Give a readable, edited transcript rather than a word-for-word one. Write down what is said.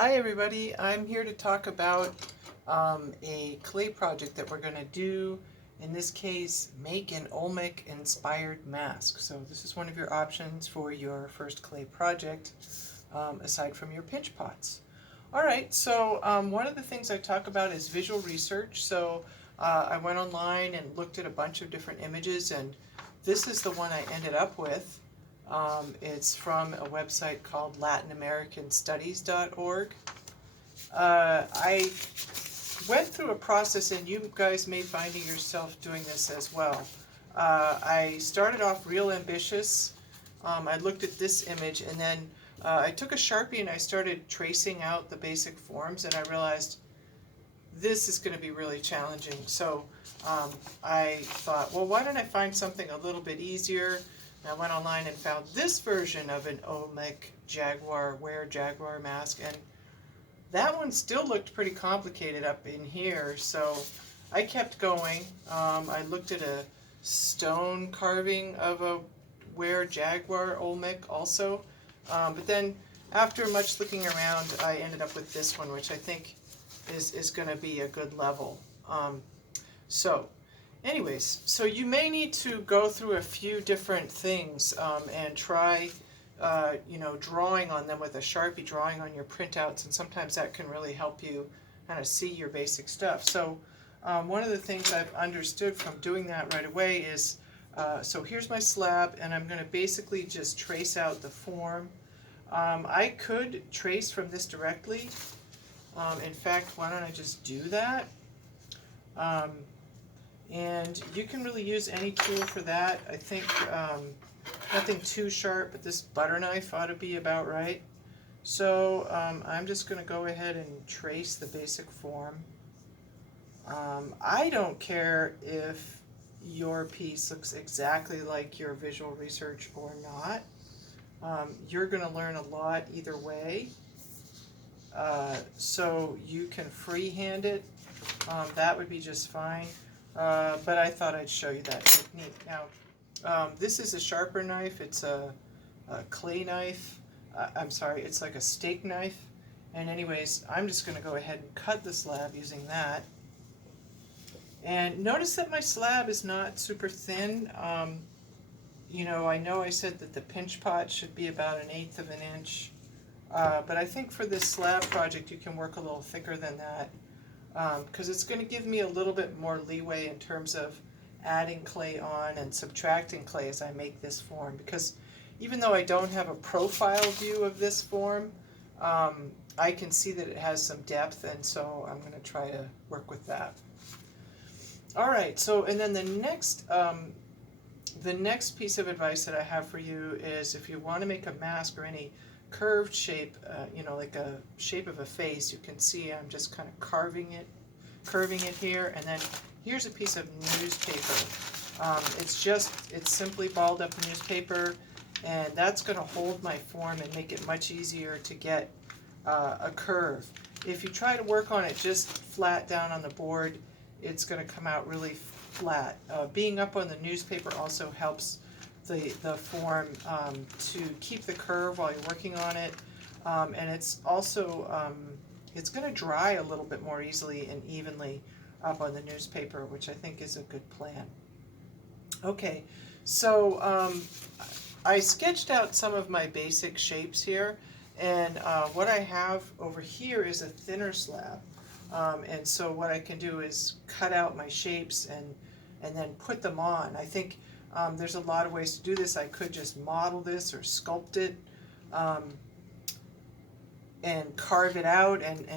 Hi everybody, I'm here to talk about a clay project that we're going to do. In this case, make an Olmec inspired mask. So this is one of your options for your first clay project, aside from your pinch pots. Alright, so one of the things I talk about is visual research. So I went online and looked at a bunch of different images, and this is the one I ended up with. It's from a website called LatinAmericanStudies.org. I went through a process, and you guys may find yourself doing this as well. I started off real ambitious. I looked at this image, and then I took a Sharpie and I started tracing out the basic forms, and I realized this is going to be really challenging. So I thought, well, why don't I find something a little bit easier? And I went online and found this version of an Olmec Jaguar mask, and that one still looked pretty complicated up in here, so I kept going. I looked at a stone carving of a Jaguar Olmec also, but then after much looking around, I ended up with this one, which I think is going to be a good level. Anyways, so you may need to go through a few different things and try drawing on them with a Sharpie, drawing on your printouts, and sometimes that can really help you kind of see your basic stuff. So one of the things I've understood from doing that right away is, so here's my slab, and I'm going to basically just trace out the form. I could trace from this directly. In fact, why don't I just do that? And you can really use any tool for that. I think nothing too sharp, but this butter knife ought to be about right. So I'm just going to go ahead and trace the basic form. I don't care if your piece looks exactly like your visual research or not. You're going to learn a lot either way. So you can freehand it. That would be just fine. But I thought I'd show you that technique. Now, this is a sharper knife. It's a clay knife. I'm sorry, it's like a steak knife. And anyways, I'm just going to go ahead and cut the slab using that. And notice that my slab is not super thin. I know I said that the pinch pot should be about 1/8 of an inch. But I think for this slab project, you can work a little thicker than that. Because it's going to give me a little bit more leeway in terms of adding clay on and subtracting clay as I make this form. Because even though I don't have a profile view of this form, I can see that it has some depth, and so I'm going to try to work with that. Alright, so and then the next piece of advice that I have for you is, if you want to make a mask or any curved shape, like a shape of a face, you can see I'm just kind of curving it here, and then here's a piece of newspaper. It's simply balled up newspaper, and that's going to hold my form and make it much easier to get a curve. If you try to work on it just flat down on the board, it's going to come out really flat. Being up on the newspaper also helps the form to keep the curve while you're working on it, and it's also it's going to dry a little bit more easily and evenly up on the newspaper, which I think is a good plan. Okay, so I sketched out some of my basic shapes here, and what I have over here is a thinner slab, and so what I can do is cut out my shapes and then put them on. I think there's a lot of ways to do this. I could just model this or sculpt it and carve it out and